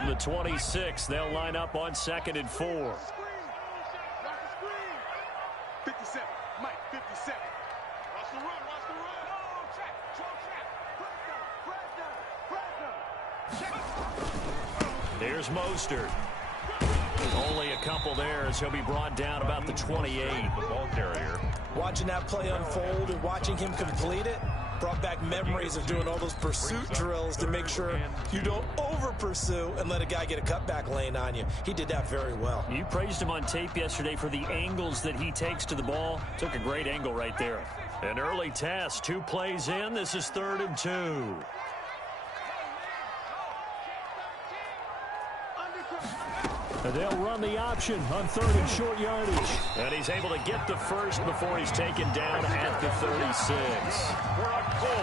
From the 26, they'll line up on 2nd and 4. 57, Mike, 57. Watch the run, watch the run. Here's Mostert. Only a couple there as he'll be brought down about the 28. The ball carrier. Watching that play unfold and watching him complete it brought back memories of doing all those pursuit drills to make sure you don't over-pursue and let a guy get a cutback lane on you. He did that very well. You praised him on tape yesterday for the angles that he takes to the ball. Took a great angle right there. An early test, 2 plays in. This is 3rd and 2. They'll run the option on 3rd and short yardage. And he's able to get the first before he's taken down at the 36.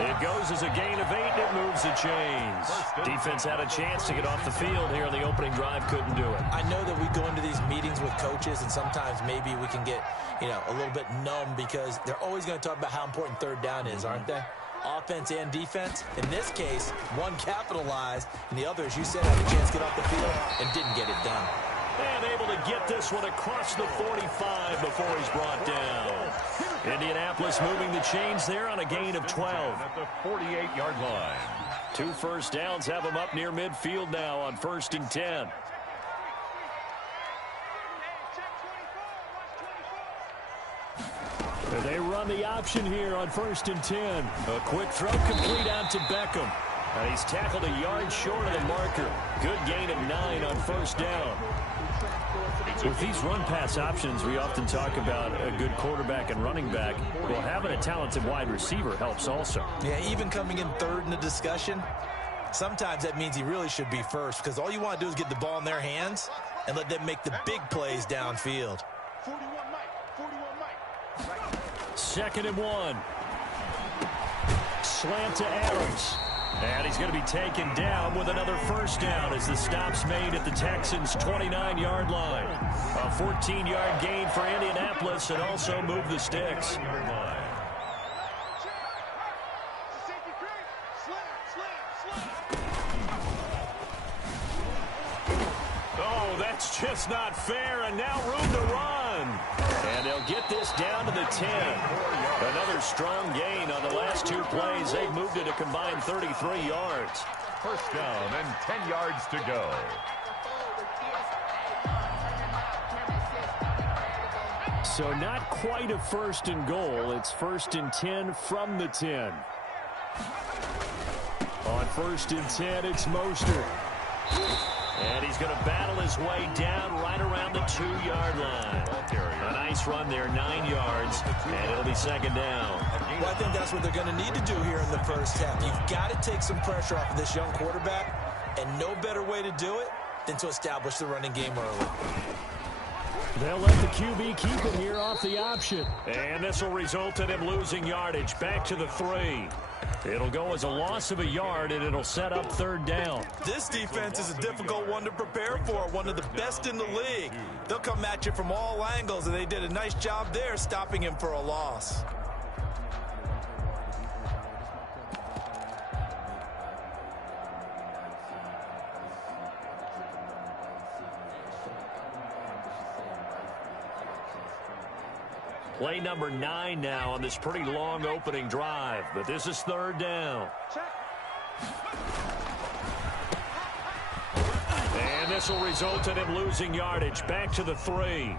It goes as a gain of 8, and it moves the chains. Defense had a chance to get off the field here on the opening drive, couldn't do it. I know that we go into these meetings with coaches, and sometimes maybe we can get, a little bit numb because they're always going to talk about how important 3rd down is, aren't they? Offense and defense. In this case, one capitalized, and the other, as you said, had a chance to get off the field and didn't get it done. And able to get this one across the 45 before he's brought down. Indianapolis moving the chains there on a gain of 12. At the 48-yard line. 2 first downs have him up near midfield now on 1st and 10. They run the option here on 1st and 10. A quick throw complete out to Beckham. And he's tackled a yard short of the marker. Good gain of 9 on 1st down. With these run-pass options, we often talk about a good quarterback and running back. Well, having a talented wide receiver helps also. Yeah, even coming in 3rd in the discussion, sometimes that means he really should be first because all you want to do is get the ball in their hands and let them make the big plays downfield. 41 Mike, 41 Mike. 2nd and 1. Slant to Adams. And he's going to be taken down with another 1st down as the stop's made at the Texans' 29-yard line. A 14-yard gain for Indianapolis and also move the sticks. Oh, that's just not fair, and now room to run. And they'll get this down to the 10. Another strong gain on the last 2 plays. They've moved it a combined 33 yards. 1st down and 10 yards to go. So not quite a 1st and goal. It's 1st and 10 from the 10. On 1st and 10, it's Mostert. And he's going to battle his way down right around the 2-yard line. A nice run there, 9 yards, and it'll be 2nd down. Well, I think that's what they're going to need to do here in the first half. You've got to take some pressure off of this young quarterback, and no better way to do it than to establish the running game early. They'll let the QB keep it here off the option. And this will result in him losing yardage back to the 3. It'll go as a loss of a yard, and it'll set up 3rd down. This defense is a difficult one to prepare for, one of the best in the league. They'll come at you from all angles, and they did a nice job there stopping him for a loss. Play number 9 now on this pretty long opening drive, but this is 3rd down. And this will result in him losing yardage back to the 3.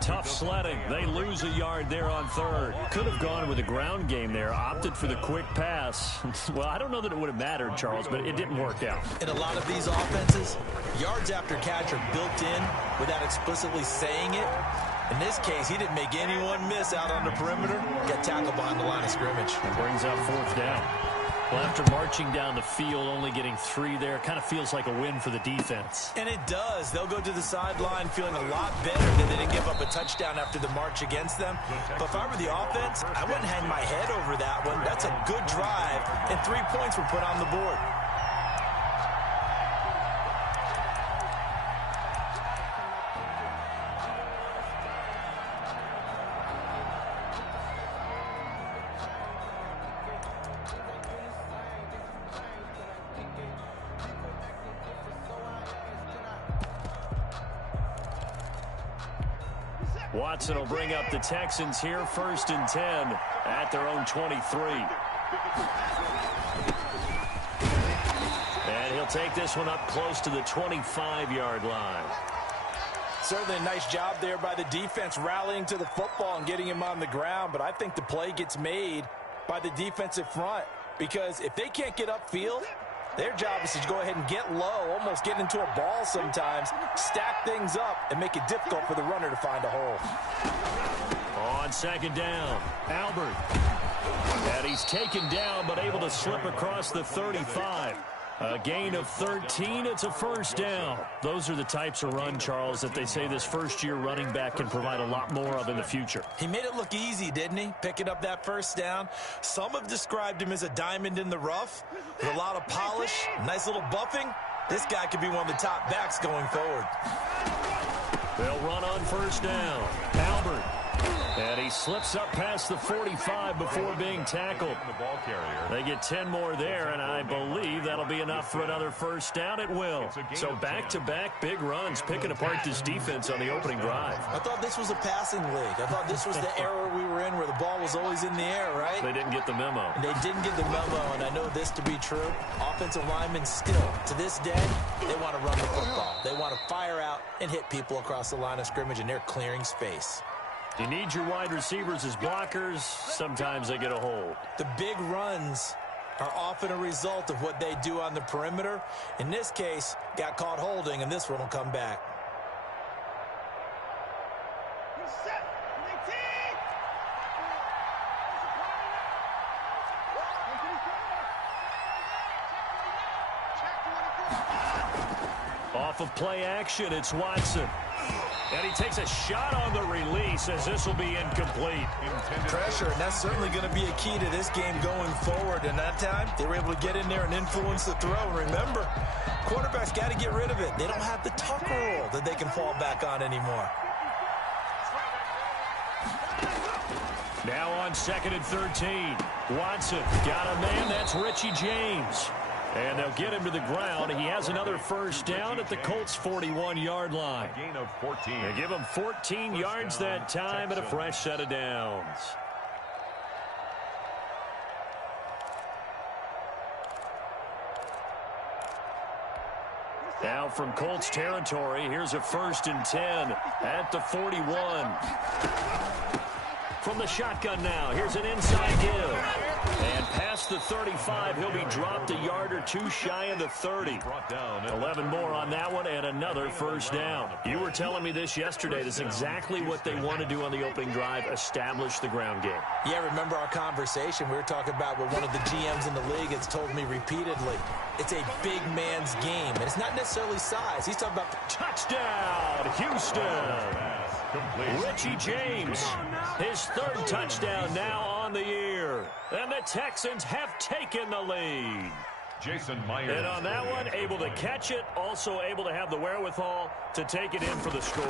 Tough sledding. They lose a yard there on 3rd. Could have gone with a ground game there, opted for the quick pass. Well, I don't know that it would have mattered, Charles, but it didn't work out. In a lot of these offenses, yards after catch are built in without explicitly saying it. In this case, he didn't make anyone miss out on the perimeter. Got tackled behind the line of scrimmage. And brings up 4th down. Well, after marching down the field, only getting 3 there, kind of feels like a win for the defense. And it does. They'll go to the sideline feeling a lot better that they didn't give up a touchdown after the march against them. But if I were the offense, I wouldn't hang my head over that one. That's a good drive, and 3 points were put on the board. Watson will bring up the Texans here, 1st and 10 at their own 23. And he'll take this one up close to the 25-yard line. Certainly a nice job there by the defense rallying to the football and getting him on the ground, but I think the play gets made by the defensive front because if they can't get upfield, their job is to go ahead and get low, almost get into a ball sometimes, stack things up, and make it difficult for the runner to find a hole. On 2nd down, Albert. And he's taken down but able to slip across the 35. A gain of 13. It's a 1st down. Those are the types of run, Charles, that they say this first-year running back can provide a lot more of in the future. He made it look easy, didn't he? Picking up that 1st down. Some have described him as a diamond in the rough with a lot of polish, nice little buffing. This guy could be one of the top backs going forward. They'll run on 1st down. Albert. And he slips up past the 45 before being tackled. The ball carrier. They get 10 more there, and I believe that'll be enough for another 1st down. It will. So back-to-back big runs, picking apart this defense on the opening drive. I thought this was a passing league. I thought this was the era we were in where the ball was always in the air, right? They didn't get the memo. They didn't get the memo, and I know this to be true. Offensive linemen still, to this day, they want to run the football. They want to fire out and hit people across the line of scrimmage, and they're clearing space. You need your wide receivers as blockers. Sometimes they get a hold. The big runs are often a result of what they do on the perimeter. In this case, got caught holding, and this one will come back. Off of play action, it's Watson. And he takes a shot on the release as this will be incomplete. Pressure, and that's certainly going to be a key to this game going forward. And that time, they were able to get in there and influence the throw. And remember, quarterbacks got to get rid of it. They don't have the Tucker rule that they can fall back on anymore. Now on 2nd and 13. Watson got a man. That's Richie James. And they'll get him to the ground. He has another 1st down at the Colts' 41-yard line. A gain of 14. They give him 14 yards that time and a fresh set of downs. Now from Colts territory, here's a 1st and 10 at the 41. From the shotgun now, here's an inside give. And past the 35, he'll be dropped a yard or two shy of the 30. 11 more on that one and another 1st down. You were telling me this yesterday. That's exactly what they want to do on the opening drive, establish the ground game. Yeah, remember our conversation? We were talking about what one of the GMs in the league has told me repeatedly. It's a big man's game, and it's not necessarily size. He's talking about touchdown, Houston. Richie James, his 3rd touchdown now on the year. And the Texans have taken the lead. Jason Myers. And on that one, able to catch it, also able to have the wherewithal to take it in for the score.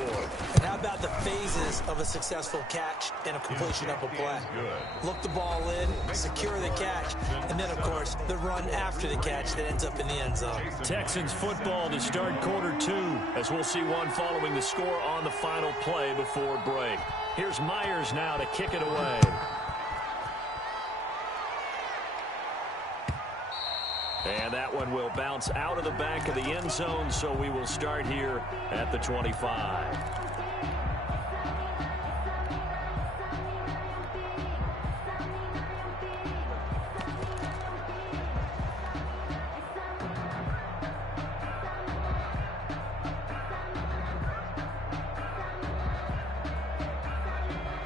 And how about the phases of a successful catch and a completion of a play? Look the ball in, secure the catch, and then, of course, the run after the catch that ends up in the end zone. Texans football to start quarter 2, as we'll see one following the score on the final play before break. Here's Myers now to kick it away. And that one will bounce out of the back of the end zone, so we will start here at the 25.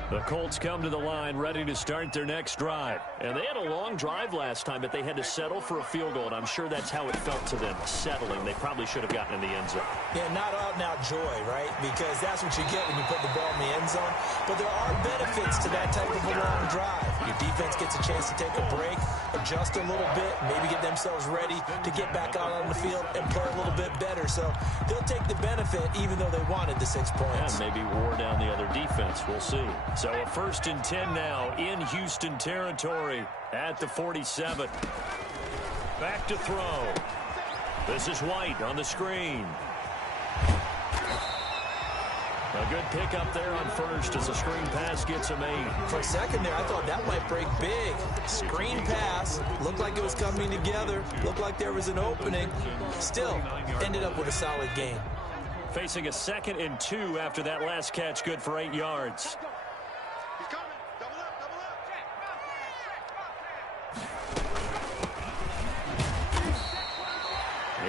The Colts come to the line ready to start their next drive. And they had a long drive last time, but they had to settle for a field goal, and I'm sure that's how it felt to them, settling. They probably should have gotten in the end zone. Yeah, not out-and-out joy, right? Because that's what you get when you put the ball in the end zone. But there are benefits to that type of a long drive. Your defense gets a chance to take a break, adjust a little bit, maybe get themselves ready to get back out on the field and play a little bit better. So they'll take the benefit even though they wanted the 6 points. Yeah, maybe wore down the other defense. We'll see. So a 1st and 10 now in Houston territory at the 47. Back to throw. This is White on the screen. A good pickup there on first as the screen pass gets him 8. For a second there, I thought that might break big. Screen pass. Looked like it was coming together. Looked like there was an opening. Still, ended up with a solid gain. Facing a 2nd and 2 after that last catch, good for 8 yards. He's coming. Double up, double up.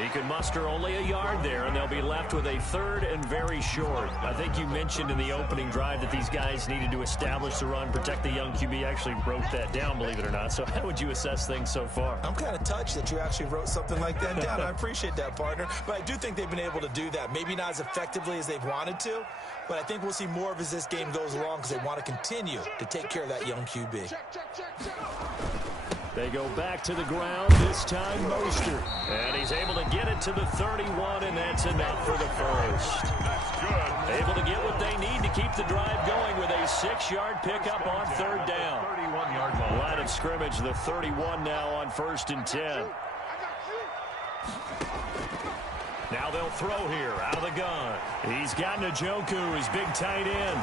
He could muster only a yard there, and they'll be left with a 3rd and very short. I think you mentioned in the opening drive that these guys needed to establish the run, protect the young QB. I actually wrote that down, believe it or not. So how would you assess things so far? I'm kind of touched that you actually wrote something like that down. I appreciate that, partner. But I do think they've been able to do that. Maybe not as effectively as they've wanted to, but I think we'll see more of as this game goes along because they want to continue to take care of that young QB. They go back to the ground, this time Mostert. And he's able to get it to the 31, and that's enough for the first. Able to get what they need to keep the drive going with a 6-yard pickup on 3rd down. 31-yard line. Line of scrimmage, the 31 now on 1st and 10. Now they'll throw here, out of the gun. He's got Njoku, his big tight end.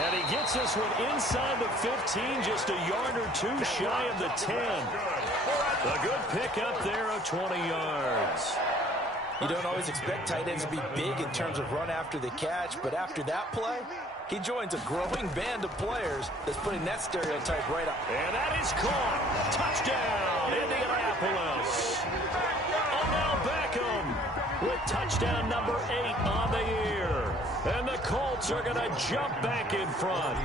And he gets this one inside the 15, just a yard or 2 shy of the 10. A good pickup there of 20 yards. You don't always expect tight ends to be big in terms of run after the catch, but after that play, he joins a growing band of players that's putting that stereotype right up. And that is caught. Touchdown, Indianapolis. Odell Beckham with touchdown number 8 on the year. And the Colts are going to jump back in front.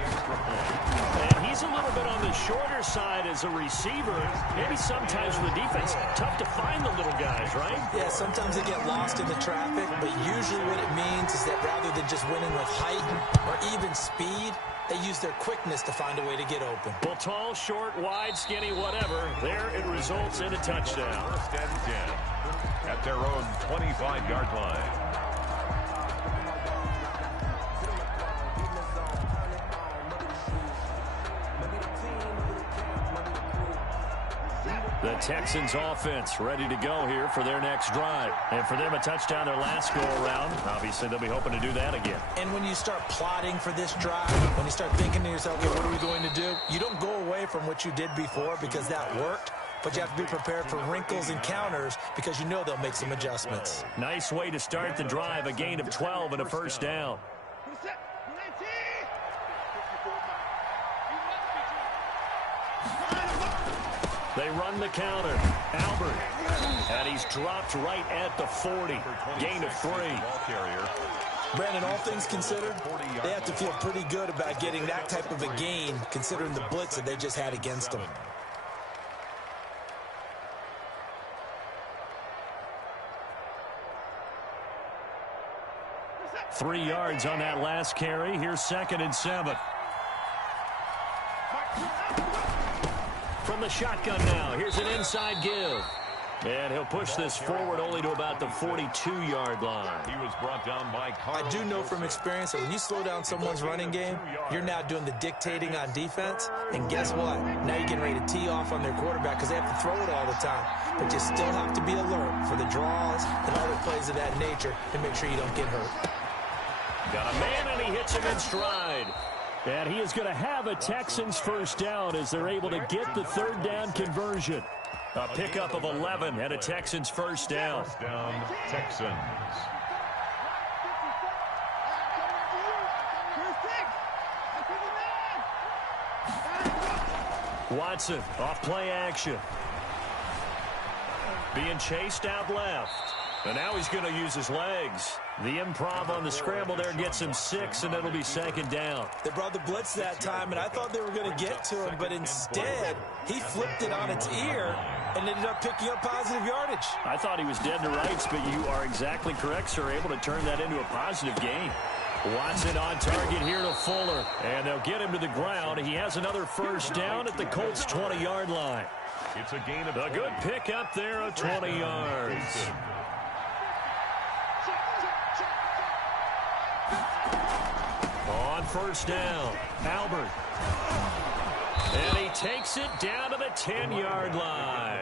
And he's a little bit on the shorter side as a receiver. Maybe sometimes for the defense, tough to find the little guys, right? Yeah, sometimes they get lost in the traffic, but usually what it means is that rather than just winning with height or even speed, they use their quickness to find a way to get open. Well, tall, short, wide, skinny, whatever, there it results in a touchdown. 1st and 10 at their own 25-yard line. The Texans offense ready to go here for their next drive. And for them, a touchdown their last go-around. Obviously, they'll be hoping to do that again. And when you start plotting for this drive, when you start thinking to yourself, okay, what are we going to do? You don't go away from what you did before because that worked, but you have to be prepared for wrinkles and counters because you know they'll make some adjustments. Nice way to start the drive, a gain of 12 and a 1st down. They run the counter. Albert. And he's dropped right at the 40. Gain of 3. Brandon, all things considered, they have to feel pretty good about getting that type of a gain considering the blitz that they just had against them. Three yards on that last carry. Here's 2nd and 7. From the shotgun now, here's an inside give. And he'll push this forward only to about the 42-yard line. He was brought down by I do know from experience that when you slow down someone's running game, you're now doing the dictating on defense. And guess what? Now you're getting ready to tee off on their quarterback because they have to throw it all the time. But you still have to be alert for the draws and other plays of that nature to make sure you don't get hurt. Got a man, and he hits him in stride. And he is going to have a Texans 1st down as they're able to get the 3rd down conversion. A pickup of 11 and a Texans 1st down. First down, Texans. Watson off play action. Being chased out left. And now he's going to use his legs. The improv on the scramble there gets him 6, and it'll be 2nd down. They brought the blitz that time, and I thought they were going to get to him, but instead, he flipped it on its ear and ended up picking up positive yardage. I thought he was dead to rights, but you are exactly correct, sir. Able to turn that into a positive gain. Watson on target here to Fuller, and they'll get him to the ground. He has another 1st down at the Colts' 20-yard line. It's a gain of a good pickup there of 20 yards. On 1st down, Albert. And he takes it down to the 10-yard line.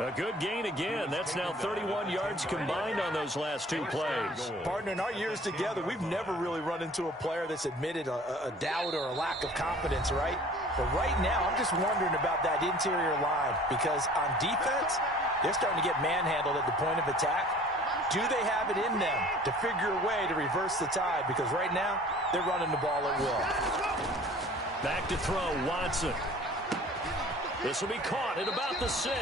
A good gain again. That's now 31 yards combined on those last two plays. Partner, in our years together, we've never really run into a player that's admitted a doubt or a lack of confidence, right? But right now, I'm just wondering about that interior line because on defense, they're starting to get manhandled at the point of attack. Do they have it in them to figure a way to reverse the tide? Because right now, they're running the ball at will. Back to throw, Watson. This will be caught at about the 6.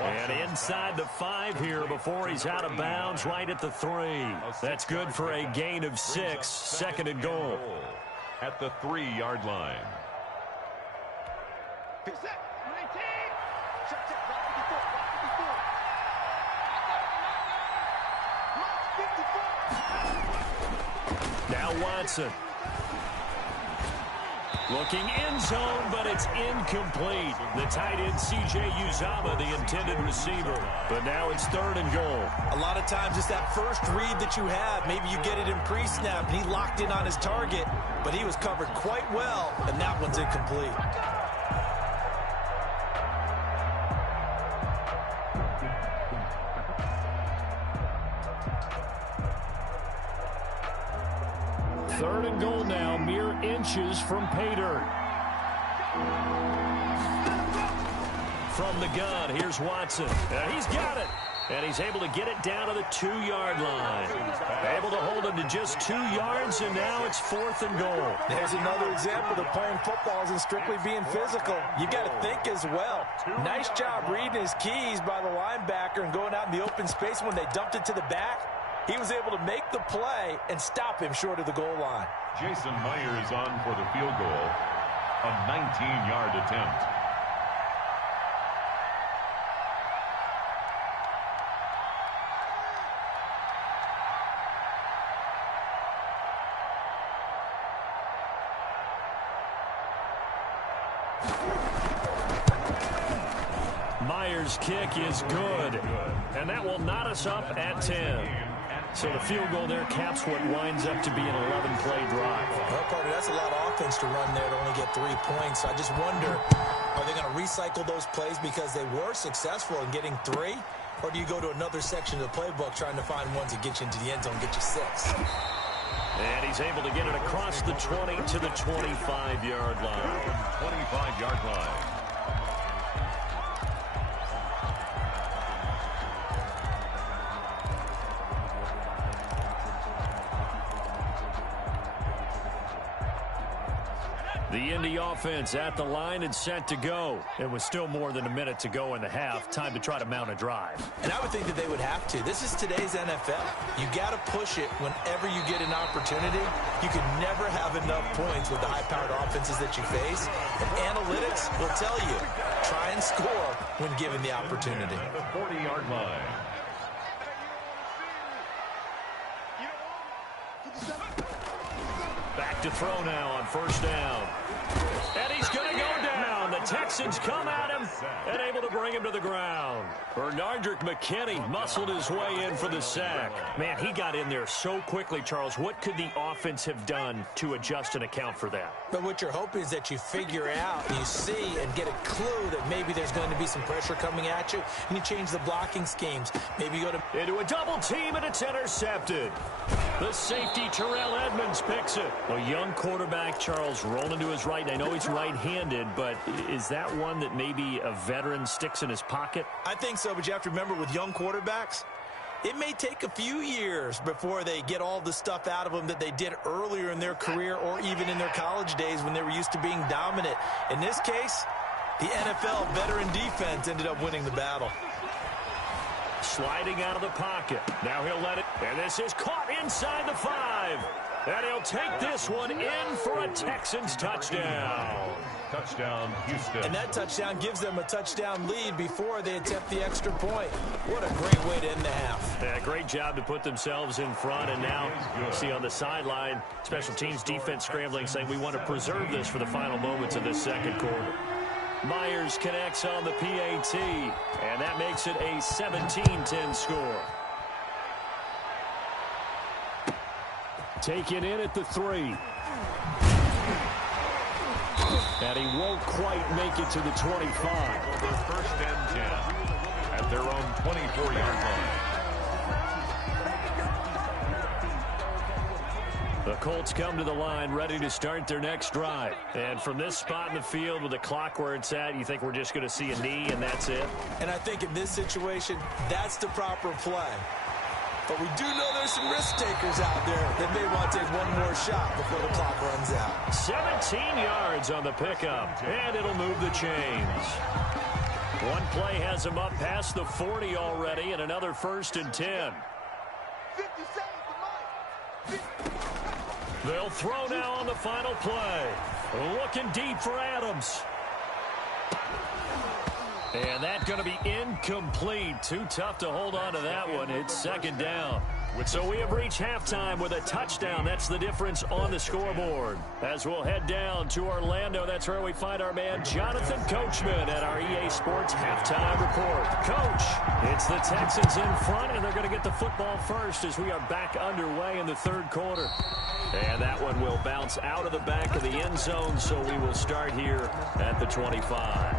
And inside the 5 here before he's out of bounds, right at the 3. That's good for a gain of 6, second and goal. At the 3-yard line. Now Watson. Looking end zone, but it's incomplete. The tight end, C.J. Uzomah, the intended receiver. But now it's 3rd and goal. A lot of times it's that first read that you have. Maybe you get it in pre-snap, and he locked in on his target, but he was covered quite well, and that one's incomplete. Third and goal now, mere inches from pay dirt. From the gun, here's Watson. He's got it. And he's able to get it down to the 2-yard line. Able to hold him to just 2 yards, and now it's 4th and goal. There's another example of playing football isn't strictly being physical. You've got to think as well. Nice job reading his keys by the linebacker and going out in the open space when they dumped it to the back. He was able to make the play and stop him short of the goal line. Jason Myers on for the field goal. A 19-yard attempt. Myers' kick is good. And that will knot us up at 10. So the field goal there caps what winds up to be an 11-play drive. Well, partner, that's a lot of offense to run there to only get 3 points. I just wonder, are they going to recycle those plays because they were successful in getting 3? Or do you go to another section of the playbook trying to find ones that get you into the end zone, get you 6? And he's able to get it across the 20 to the 25-yard line. 25-yard line. The Indy offense at the line and set to go. It was still more than a minute to go in the half. Time to try to mount a drive. And I would think that they would have to. This is today's NFL. You got to push it whenever you get an opportunity. You can never have enough points with the high-powered offenses that you face. And analytics will tell you, try and score when given the opportunity. At the 40-yard line. Back to throw now on first down. And he's going to go down. The Texans come at him and able to bring him to the ground. Bernardrick McKinney muscled his way in for the sack. Man, he got in there so quickly, Charles. What could the offense have done to adjust and account for that? But what you're hoping is that you figure out, you see, and get a clue that maybe there's going to be some pressure coming at you, and you change the blocking schemes. Maybe you go to into a double team, and it's intercepted. The safety, Terrell Edmonds, picks it. A young quarterback, Charles, rolling to his right. I know he's right-handed, but is that one that maybe a veteran sticks in his pocket? I think so, but you have to remember with young quarterbacks, it may take a few years before they get all the stuff out of them that they did earlier in their career or even in their college days when they were used to being dominant. In this case, the NFL veteran defense ended up winning the battle. Sliding out of the pocket. Now he'll let it. And this is caught inside the 5. And he'll take this one in for a Texans touchdown. Touchdown, Houston. And that touchdown gives them a touchdown lead before they attempt the extra point. What a great way to end the half. Yeah, great job to put themselves in front. And now, see on the sideline, special teams defense scrambling, saying we want to preserve this for the final moments of this second quarter. Myers connects on the PAT, and that makes it a 17-10 score. Taken in at the 3. And he won't quite make it to the 25. Their first and 10 at their own 24-yard line. The Colts come to the line ready to start their next drive. And from this spot in the field with the clock where it's at, you think we're just going to see a knee and that's it? And I think in this situation, that's the proper play. But we do know there's some risk takers out there that may want to take one more shot before the clock runs out. 17 yards on the pickup, and it'll move the chains. One play has him up past the 40 already, and another 1st and 10. 50 seconds to Mike. They'll throw now on the final play. Looking deep for Adams. And that's going to be incomplete. Too tough to hold on to that one. It's 2nd down. So we have reached halftime with a touchdown. That's the difference on the scoreboard. As we'll head down to Orlando, that's where we find our man Jonathan Coachman at our EA Sports Halftime Report. Coach, it's the Texans in front, and they're going to get the football first as we are back underway in the 3rd quarter. And that one will bounce out of the back of the end zone, so we will start here at the 25.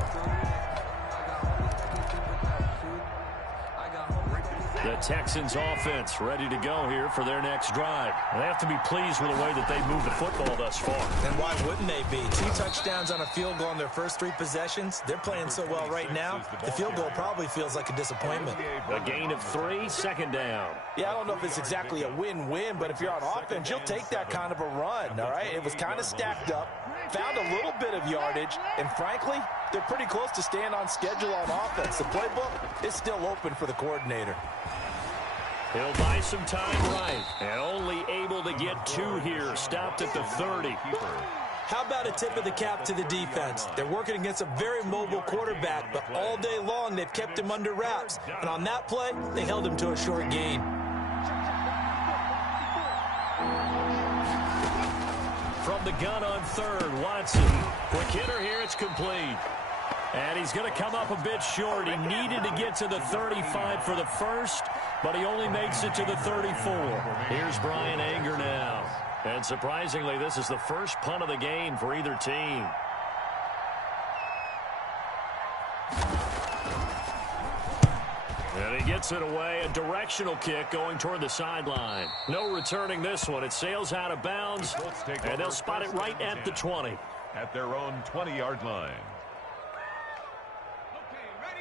The Texans offense ready to go here for their next drive. They have to be pleased with the way that they moved the football thus far. And why wouldn't they be? 2 touchdowns on a field goal in their first 3 possessions. They're playing so well right now, the field goal probably feels like a disappointment. A gain of 3, 2nd down. Yeah, I don't know if it's exactly a win-win, but if you're on offense, you'll take that kind of a run, all right? It was kind of stacked up, found a little bit of yardage, and frankly, they're pretty close to staying on schedule on offense. The playbook is still open for the coordinator. He'll buy some time right, and only able to get 2 here. Stopped at the 30. How about a tip of the cap to the defense? They're working against a very mobile quarterback, but all day long they've kept him under wraps. And on that play, they held him to a short gain. From the gun on 3rd, Watson. Quick hitter here, it's complete. And he's going to come up a bit short. He needed to get to the 35 for the first, but he only makes it to the 34. Here's Brian Anger now. And surprisingly, this is the first punt of the game for either team. And he gets it away. A directional kick going toward the sideline. No returning this one. It sails out of bounds, and they'll spot it right at the 20. At their own 20-yard line.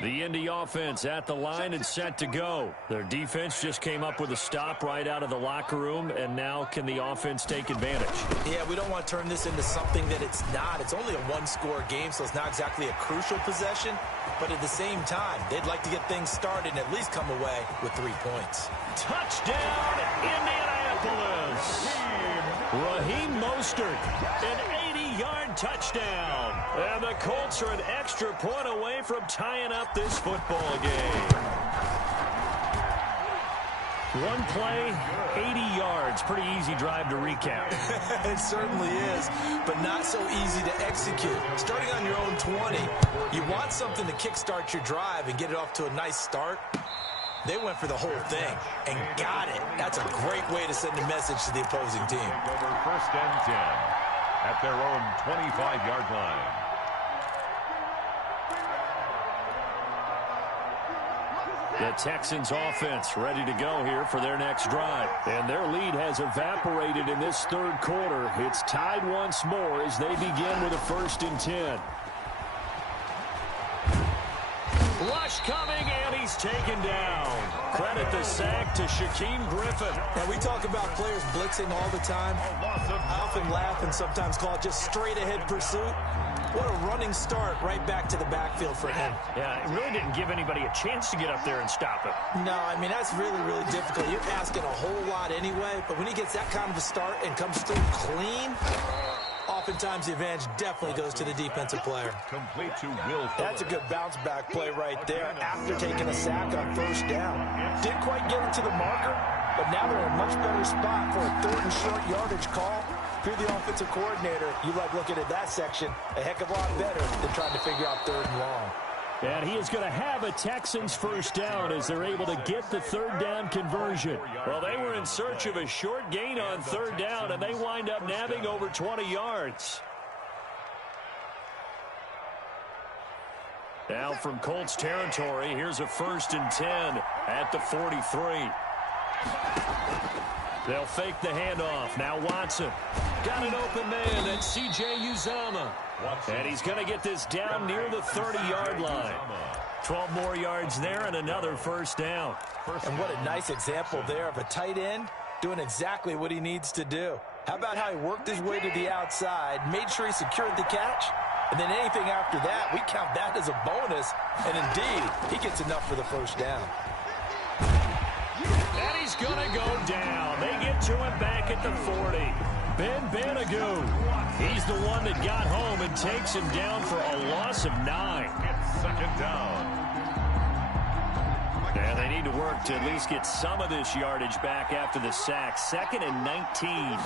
The Indy offense at the line and set to go. Their defense just came up with a stop right out of the locker room, and now can the offense take advantage? Yeah, we don't want to turn this into something that it's not. It's only a 1-score game, so it's not exactly a crucial possession. But at the same time, they'd like to get things started and at least come away with 3 points. Touchdown, Indianapolis! Raheem Mostert, an 80-yard touchdown. And the Colts are an extra point away from tying up this football game. One play, 80 yards. Pretty easy drive to recap. It certainly is, but not so easy to execute. Starting on your own 20, you want something to kickstart your drive and get it off to a nice start. They went for the whole thing and got it. That's a great way to send a message to the opposing team. Over 1st and 10 at their own 25-yard line. The Texans offense ready to go here for their next drive. And their lead has evaporated in this 3rd quarter. It's tied once more as they begin with a 1st and 10. Rush coming, and he's taken down. Credit the sack to Shaquem Griffin. And we talk about players blitzing all the time. I often laugh and sometimes call it just straight-ahead pursuit. What a running start right back to the backfield for him. Yeah, it really didn't give anybody a chance to get up there and stop him. No, I mean, that's really, really difficult. You're asking a whole lot anyway, but when he gets that kind of a start and comes through clean, oftentimes the advantage definitely goes to the defensive player. Complete to Will Fuller. That's a good bounce-back play right there after taking a sack on 1st down. Didn't quite get it to the marker, but now they're in a much better spot for a 3rd and short yardage call. If you're the offensive coordinator, you like looking at that section a heck of a lot better than trying to figure out 3rd and long. And he is going to have a Texans 1st down as they're able to get the 3rd down conversion. Well, they were in search of a short gain on 3rd down, and they wind up nabbing over 20 yards. Now from Colts territory, here's a 1st and 10 at the 43. They'll fake the handoff. Now Watson. Got an open man. That's C.J. Uzomah. And he's going to get this down near the 30-yard line. 12 more yards there and another 1st down. And what a nice example there of a tight end doing exactly what he needs to do. How about how he worked his way to the outside, made sure he secured the catch, and then anything after that, we count that as a bonus. And indeed, he gets enough for the 1st down. And he's going to go down. They get to him back at the 40. Ben Banagoo. He's the one that got home and takes him down for a loss of 9. It's 2nd down. And they need to work to at least get some of this yardage back after the sack. 2nd and 19.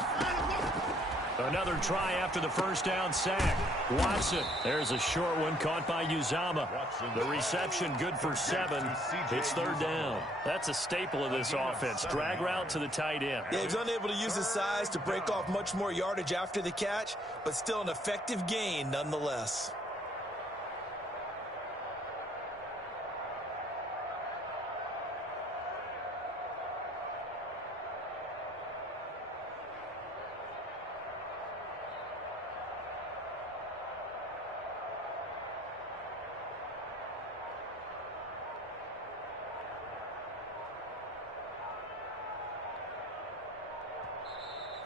Another try after the 1st down sack. Watson. There's a short one caught by Uzomah. The reception good for 7. It's 3rd down. That's a staple of this offense. Drag route to the tight end. Yeah, he's unable to use his size to break off much more yardage after the catch, but still an effective gain nonetheless.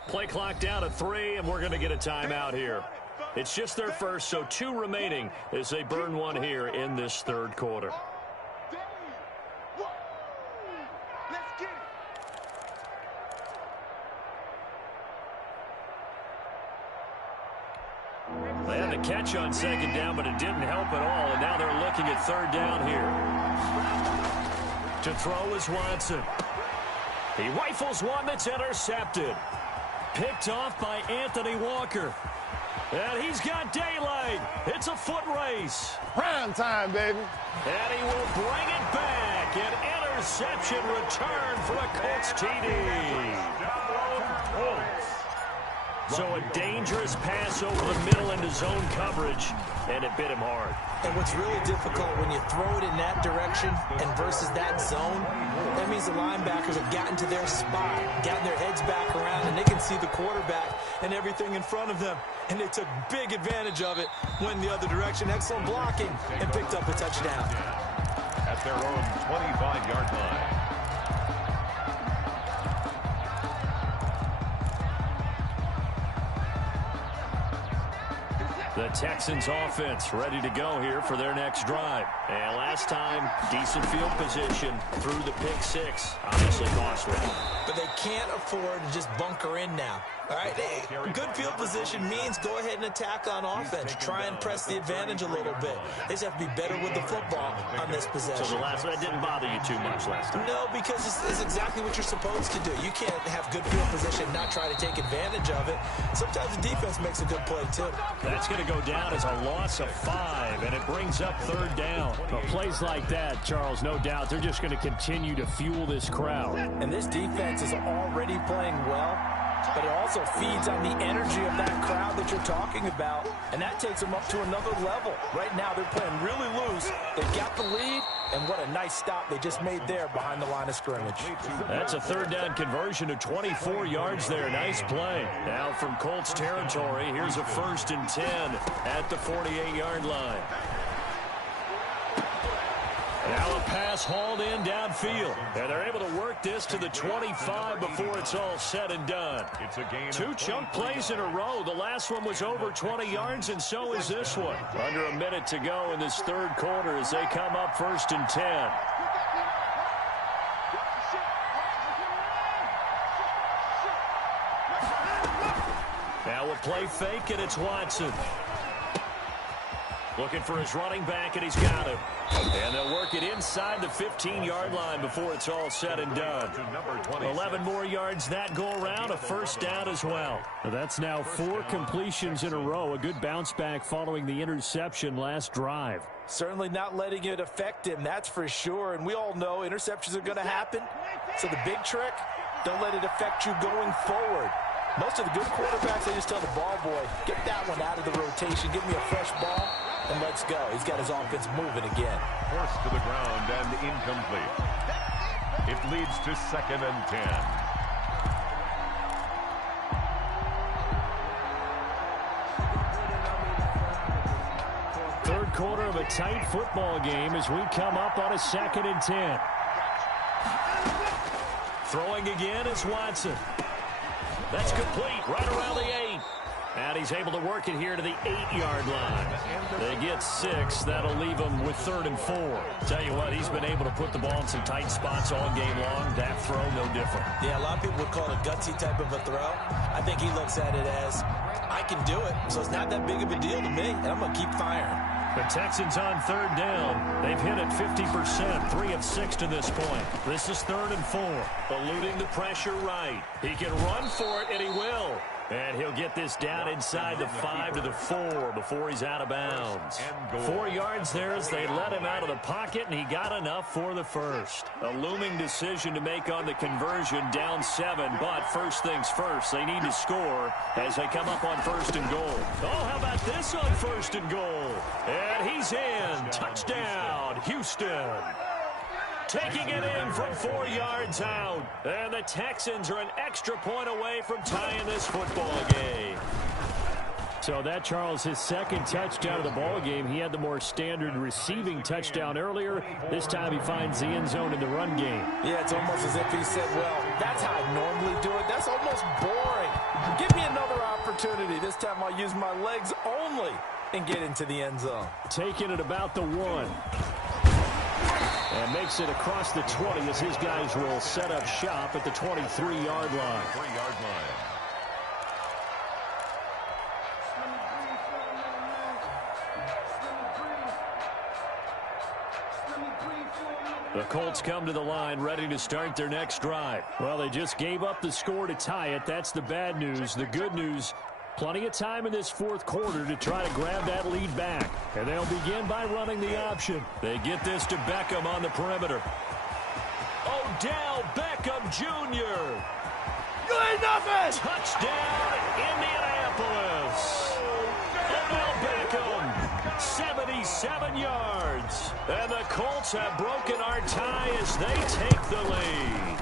Play clock down to 3, and we're going to get a timeout here. It's just their first, so 2 remaining as they burn one here in this 3rd quarter. They had the catch on 2nd down, but it didn't help at all, and now they're looking at 3rd down here. To throw is Watson. He rifles one that's intercepted. Picked off by Anthony Walker. And he's got daylight. It's a foot race. Prime time, baby. And he will bring it back. An interception return for a Colts TD. So a dangerous pass over the middle into zone coverage, and it bit him hard. And what's really difficult when you throw it in that direction and versus that zone, that means the linebackers have gotten to their spot, gotten their heads back around, and they can see the quarterback and everything in front of them. And they took big advantage of it, went the other direction, excellent blocking, and picked up a touchdown. At their own 25-yard line. The Texans offense ready to go here for their next drive. And last time, decent field position through the pick 6. Obviously costly. But they can't afford to just bunker in now. All right, good field position means go ahead and attack on offense. Try and press the advantage a little bit. They just have to be better with the football on this possession. So the last one didn't bother you too much last time? No, because it's exactly what you're supposed to do. You can't have good field position and not try to take advantage of it. Sometimes the defense makes a good play, too. That's going to go down as a loss of 5, and it brings up 3rd down. But plays like that, Charles, no doubt, they're just going to continue to fuel this crowd. And this defense is already playing well, but it also feeds on the energy of that crowd that you're talking about, and that takes them up to another level. Right now, they're playing really loose. They've got the lead, and what a nice stop they just made there behind the line of scrimmage. That's a 3rd down conversion of 24 yards there. Nice play. Now from Colts territory, here's a 1st and 10 at the 48-yard line. Now a pass hauled in downfield. And they're able to work this to the 25 before it's all said and done. It's a gain 2 chunk plays in a row. The last one was over 20 yards, and so is this one. Under a minute to go in this 3rd quarter as they come up 1st and 10. Now a play fake, and it's Watson. Looking for his running back, and he's got him. And they'll work it inside the 15-yard line before it's all said and done. 11 more yards that go around, a 1st down as well. That's now 4 completions in a row. A good bounce back following the interception last drive. Certainly not letting it affect him, that's for sure. And we all know interceptions are going to happen. So the big trick, don't let it affect you going forward. Most of the good quarterbacks, they just tell the ball boy, get that one out of the rotation, give me a fresh ball. and let's go. He's got his offense moving again. Forced to the ground and incomplete. It leads to 2nd and 10. Third quarter of a tight football game as we come up on a 2nd and 10. Throwing again is Watson. That's complete right around the 8. And he's able to work it here to the 8-yard line. They get 6. That'll leave him with 3rd and 4. Tell you what, he's been able to put the ball in some tight spots all game long. That throw, no different. Yeah, a lot of people would call it a gutsy type of a throw. I think he looks at it as, I can do it, so it's not that big of a deal to me, and I'm going to keep firing. The Texans on 3rd down. They've hit it 50%, 3 of 6 to this point. This is 3rd and 4. Eluding the pressure right. He can run for it, and he will. And he'll get this down inside the 5 to the 4 before he's out of bounds. 4 yards there as they let him out of the pocket, and he got enough for the first. A looming decision to make on the conversion, down 7, but first things first, they need to score as they come up on 1st and goal. Oh, how about this on 1st and goal? And he's in. Touchdown, Houston. Taking it in from 4 yards out. And the Texans are an extra point away from tying this football game. So that, Charles, his 2nd touchdown of the ball game. He had the more standard receiving touchdown earlier. This time he finds the end zone in the run game. Yeah, it's almost as if he said, well, that's how I normally do it. That's almost boring. Give me another opportunity. This time I'll use my legs only and get into the end zone. Taking it about the 1. And makes it across the 20 as his guys will set up shop at the 23-yard line. 3-yard line. The Colts come to the line ready to start their next drive. Well, they just gave up the score to tie it. That's the bad news. The good news, plenty of time in this 4th quarter to try to grab that lead back. And they'll begin by running the option. They get this to Beckham on the perimeter. Odell Beckham Jr. You ain't nothing! Touchdown, Indianapolis. Odell Beckham, 77 yards. And the Colts have broken our tie as they take the lead.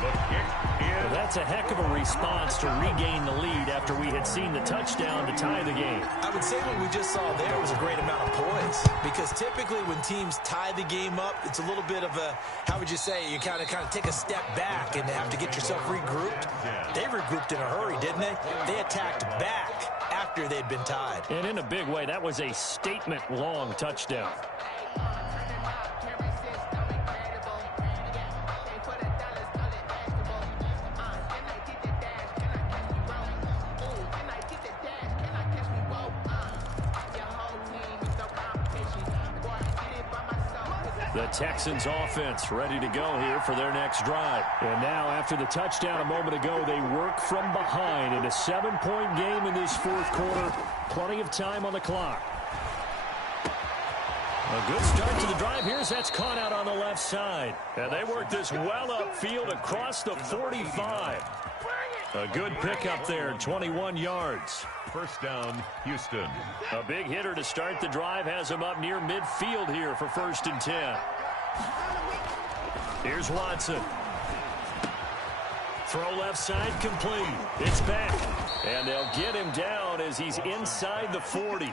The kick is... That's a heck of a response to regain the lead after we had seen the touchdown to tie the game. I would say what we just saw there was a great amount of poise, because typically when teams tie the game up, it's a little bit of a, how would you say, you kind of take a step back and have to get yourself regrouped. They regrouped in a hurry, didn't they? They attacked back after they'd been tied. And in a big way, that was a statement-long touchdown. The Texans offense ready to go here for their next drive. And now after the touchdown a moment ago, they work from behind in a 7-point game in this 4th quarter. Plenty of time on the clock. A good start to the drive here as that's caught out on the left side. And they work this well upfield across the 45. A good pickup there, 21 yards. First down, Houston. A big hitter to start the drive has him up near midfield here for 1st and 10. Here's Watson. Throw left side complete. It's back. And they'll get him down as he's inside the 40.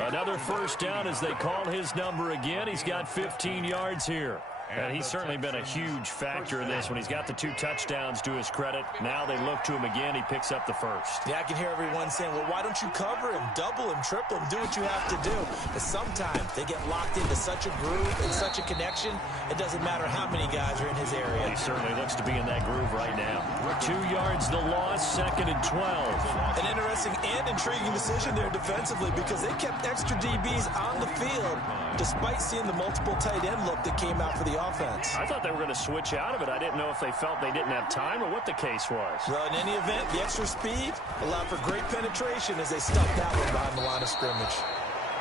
Another first down as they call his number again. He's got 15 yards here. And he's certainly been a huge factor in this when he's got the 2 touchdowns to his credit. Now they look to him again. He picks up the first. Yeah, I can hear everyone saying, well, why don't you cover him, double him, triple him, do what you have to do. But sometimes they get locked into such a groove and such a connection, it doesn't matter how many guys are in his area. He certainly looks to be in that groove right now. 2 yards the loss, 2nd and 12. An interesting and intriguing decision there defensively, because they kept extra DBs on the field despite seeing the multiple tight end look that came out for the offense. I thought they were going to switch out of it. I didn't know if they felt they didn't have time or what the case was. Well, in any event, the extra speed allowed for great penetration as they stuffed that one behind the line of scrimmage.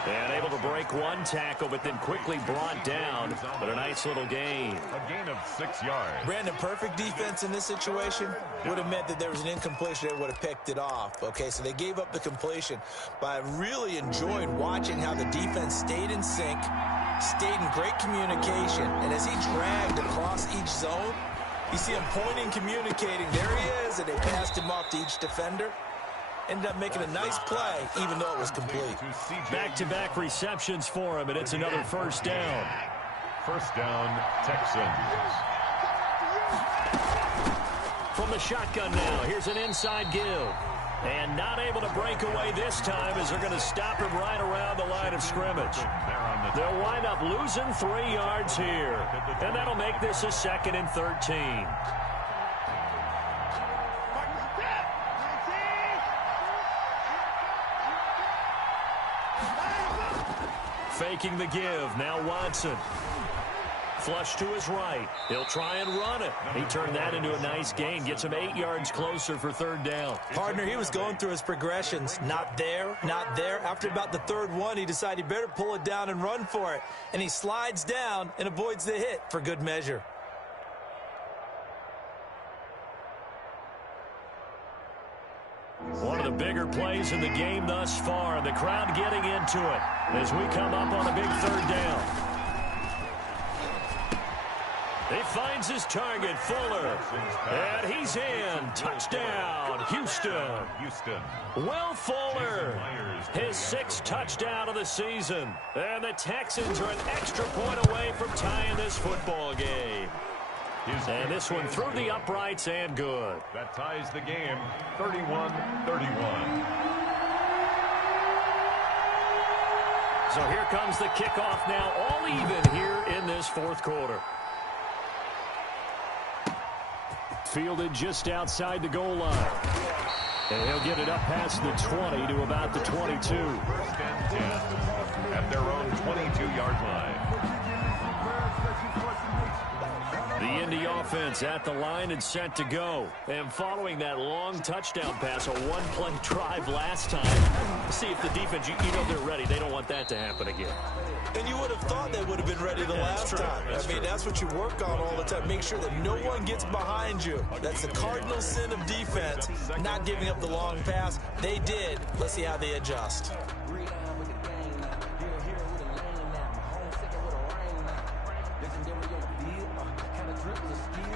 And able to break one tackle, but then quickly brought down. But a nice little gain. A gain of 6 yards. Brandon, perfect defense in this situation would have meant that there was an incompletion. They would have picked it off. Okay, so they gave up the completion. But I really enjoyed watching how the defense stayed in sync, stayed in great communication. And as he dragged across each zone, you see him pointing, communicating. There he is, and they passed him off to each defender. Ended up making a nice play, even though it was complete. Back-to-back receptions for him, and it's another first down. First down, Texans. From the shotgun now, here's an inside give. And not able to break away this time as they're going to stop him right around the line of scrimmage. They'll wind up losing 3 yards here. And that'll make this a 2nd and 13. Faking the give. Now Watson. Flush to his right. He'll try and run it. He turned that into a nice gain. Gets him 8 yards closer for 3rd down. Partner, he was going through his progressions. Not there, not there. After about the 3rd one, he decided he better pull it down and run for it. And he slides down and avoids the hit for good measure. One of the bigger plays in the game thus far. The crowd getting into it as we come up on a big 3rd down. He finds his target, Fuller. And he's in. Touchdown, Houston. Will Fuller, his 6th touchdown of the season. And the Texans are an extra point away from tying this football game. And this one through the uprights and good. That ties the game, 31-31. So here comes the kickoff now, all even here in this 4th quarter. Fielded just outside the goal line. And he'll get it up past the 20 to about the 22. 1st and 10 at their own 22-yard line. The Indy offense at the line and set to go. And following that long touchdown pass, a one-play drive last time. See if the defense, you know they're ready. They don't want that to happen again. And you would have thought they would have been ready the last time. I mean, that's what you work on all the time. Make sure that no one gets behind you. That's the cardinal sin of defense, not giving up the long pass. They did. Let's see how they adjust.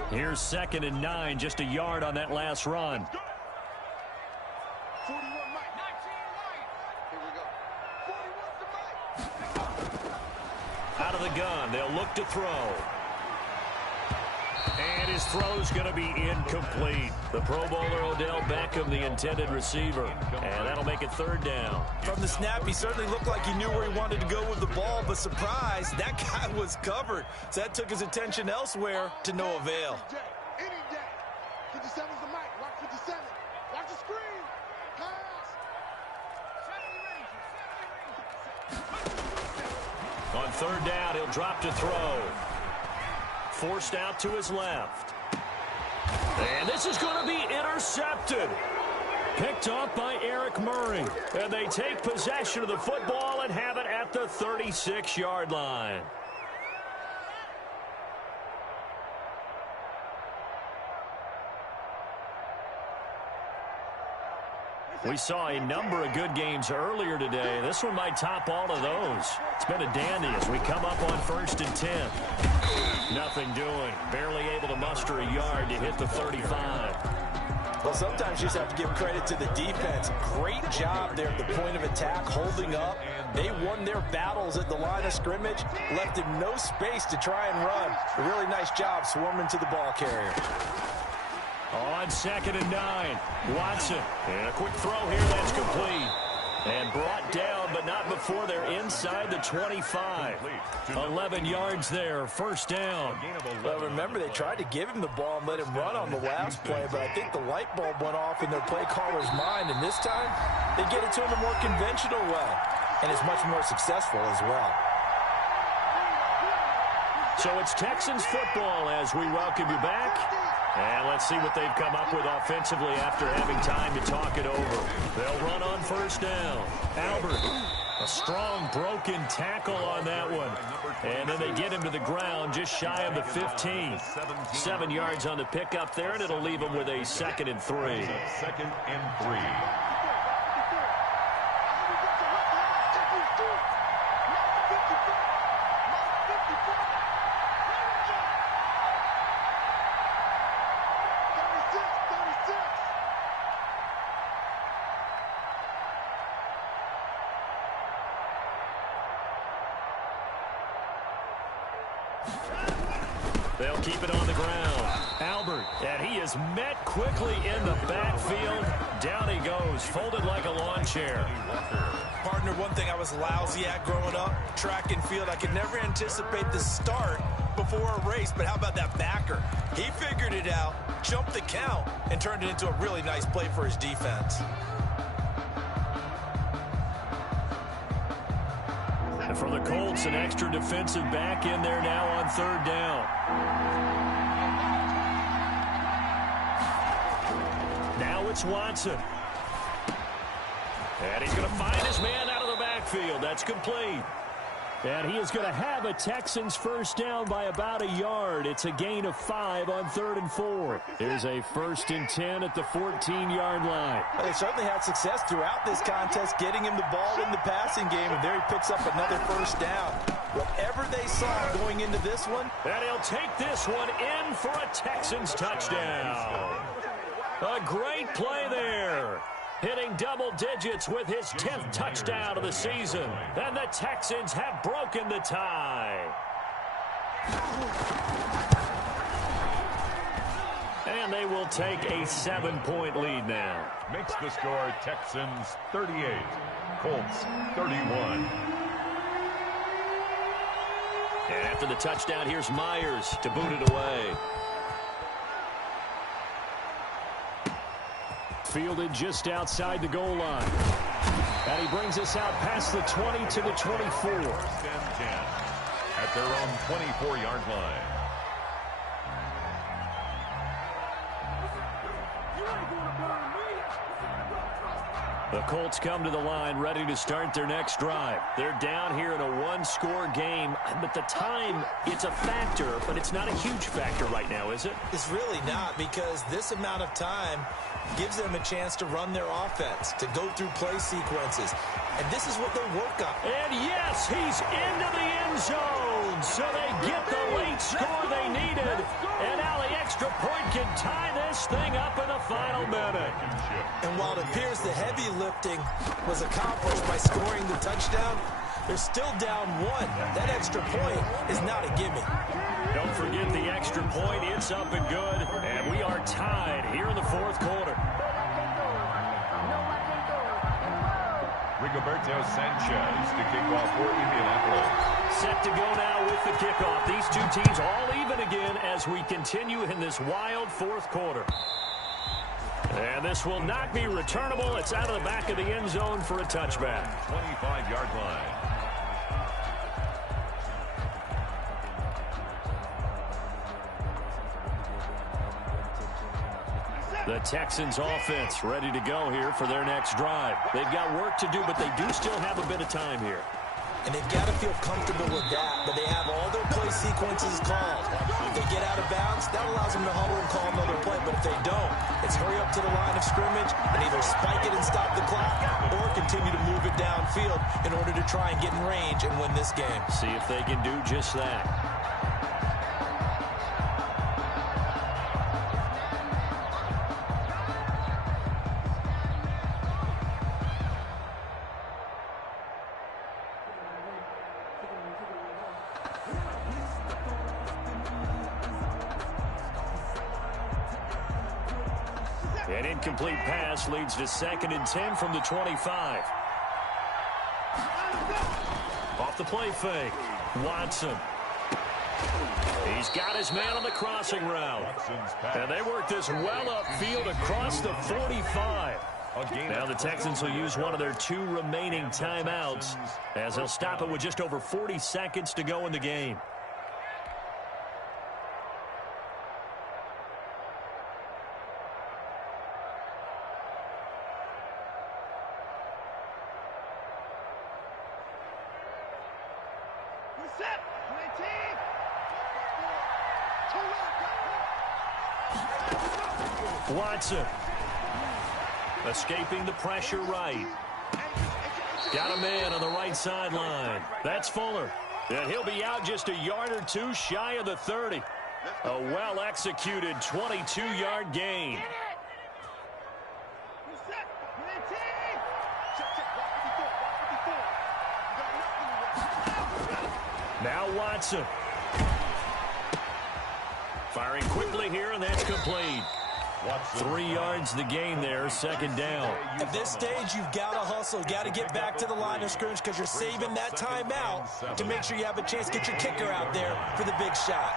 Here's 2nd and 9, just a yard on that last run. 41 Mike. 19 Mike. Here we go. 41 to Mike. Out of the gun, they'll look to throw. And his throw's going to be incomplete. The Pro Bowler Odell Beckham, the intended receiver. And that'll make it 3rd down. From the snap, he certainly looked like he knew where he wanted to go with the ball, but surprise, that guy was covered. So that took his attention elsewhere to no avail. Any day. 57's the Mike. Watch 57. Watch the screen. Pass. On 3rd down, he'll drop to throw. Forced out to his left. And this is going to be intercepted. Picked off by Eric Murray. And they take possession of the football and have it at the 36-yard line. We saw a number of good games earlier today. This one might top all of those. It's been a dandy as we come up on 1st and 10. Nothing doing. Barely able to muster a yard to hit the 35. Well, sometimes you just have to give credit to the defense. Great job there at the point of attack, holding up. They won their battles at the line of scrimmage, left him no space to try and run. A really nice job swarming to the ball carrier. On 2nd and 9, Watson. And a quick throw here, that's complete. And brought down, but not before they're inside the 25. 11 yards there, 1st down. Well, remember, they tried to give him the ball and let him run on the last play, but I think the light bulb went off in their play caller's mind, and this time they get it to him a more conventional way, and it's much more successful as well. So it's Texans football as we welcome you back. And let's see what they've come up with offensively after having time to talk it over. They'll run on 1st down. Albert A strong broken tackle on that one. And then they get him to the ground just shy of the 15. 7 yards on the pickup there, and it'll leave him with a 2nd and 3. 2nd and 3. They'll keep it on the ground. Albert, and he is met quickly in the backfield. Down he goes, folded like a lawn chair. Partner, one thing I was lousy at growing up, track and field, I could never anticipate the start before a race, but how about that backer? He figured it out, jumped the count, and turned it into a really nice play for his defense. And for the Colts, an extra defensive back in there now on 3rd down. Now it's Watson. And he's going to find his man out of the backfield. That's complete. And he is going to have a Texans first down by about a yard. It's a gain of 5 on 3rd and 4. Here's a 1st and 10 at the 14-yard line. They certainly had success throughout this contest, getting him the ball in the passing game, and there he picks up another 1st down. Whatever they saw going into this one. And he'll take this one in for a Texans touchdown. A great play there. Hitting double digits with his 10th touchdown of the season. And the Texans have broken the tie. And they will take a 7-point lead now. Makes the score Texans 38, Colts 31. And after the touchdown, here's Myers to boot it away. Fielded just outside the goal line. And he brings us out past the 20 to the 24. 1st and 10 at their own 24-yard line. The Colts come to the line ready to start their next drive. They're down here in a 1-score game, but the time, it's a factor, but it's not a huge factor right now, is it? It's really not, because this amount of time gives them a chance to run their offense, to go through play sequences. And this is what they work on. And yes, he's into the end zone. So they get the late score they needed. And now the extra point can tie this thing up in the final minute. And while it appears the heavy lifting was accomplished by scoring the touchdown, they're still down 1. That extra point is not a gimme. Don't forget the extra point. It's up and good. And we are tied here in the 4th quarter. Rigoberto Sanchez to kick off for Indianapolis. Set to go now with the kickoff. These two teams all even again as we continue in this wild 4th quarter. And this will not be returnable. It's out of the back of the end zone for a touchback. 25-yard line. The Texans offense ready to go here for their next drive. They've got work to do, but they do still have a bit of time here. And they've got to feel comfortable with that, but they have all their play sequences called. If they get out of bounds, that allows them to huddle and call another play. But if they don't, it's hurry up to the line of scrimmage and either spike it and stop the clock or continue to move it downfield in order to try and get in range and win this game. See if they can do just that. An incomplete pass leads to 2nd and 10 from the 25. Off the play fake. Watson. He's got his man on the crossing route. And they work this well upfield across the 45. Now the Texans will use one of their 2 remaining timeouts as they'll stop it with just over 40 seconds to go in the game. Watson. Escaping the pressure right. Got a man on the right sideline. That's Fuller. And he'll be out just a yard or two shy of the 30. A well-executed 22-yard gain. Now Watson. Firing quickly here, and that's complete. 3 yards the gain there, second down. At this stage, you've got to hustle. Got to get back to the line of scrimmage because you're saving that timeout to make sure you have a chance to get your kicker out there for the big shot.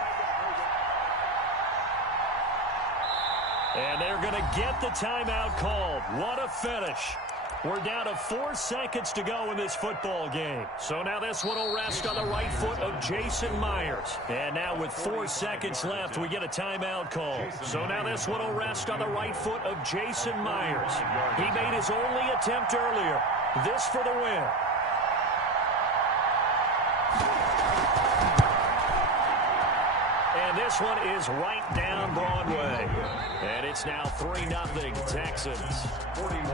And they're going to get the timeout called. What a finish. We're down to 4 seconds to go in this football game. So now this one will rest on the right foot of Jason Myers. And now with 4 seconds left, we get a timeout call. So now this one will rest on the right foot of Jason Myers. He made his only attempt earlier. This for the win. And this one is right down Broadway. And it's now 3-0 Texans. 41.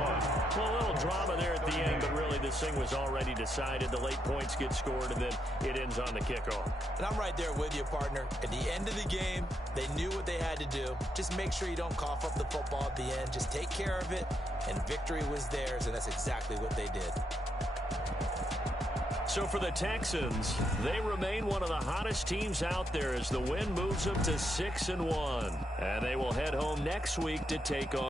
Well, a little drama there at the end, but really this thing was already decided. The late points get scored, and then it ends on the kickoff. And I'm right there with you, partner. At the end of the game, they knew what they had to do. Just make sure you don't cough up the football at the end. Just take care of it, and victory was theirs, and that's exactly what they did. So for the Texans, they remain one of the hottest teams out there as the win moves them to 6-1. And they will head home next week to take on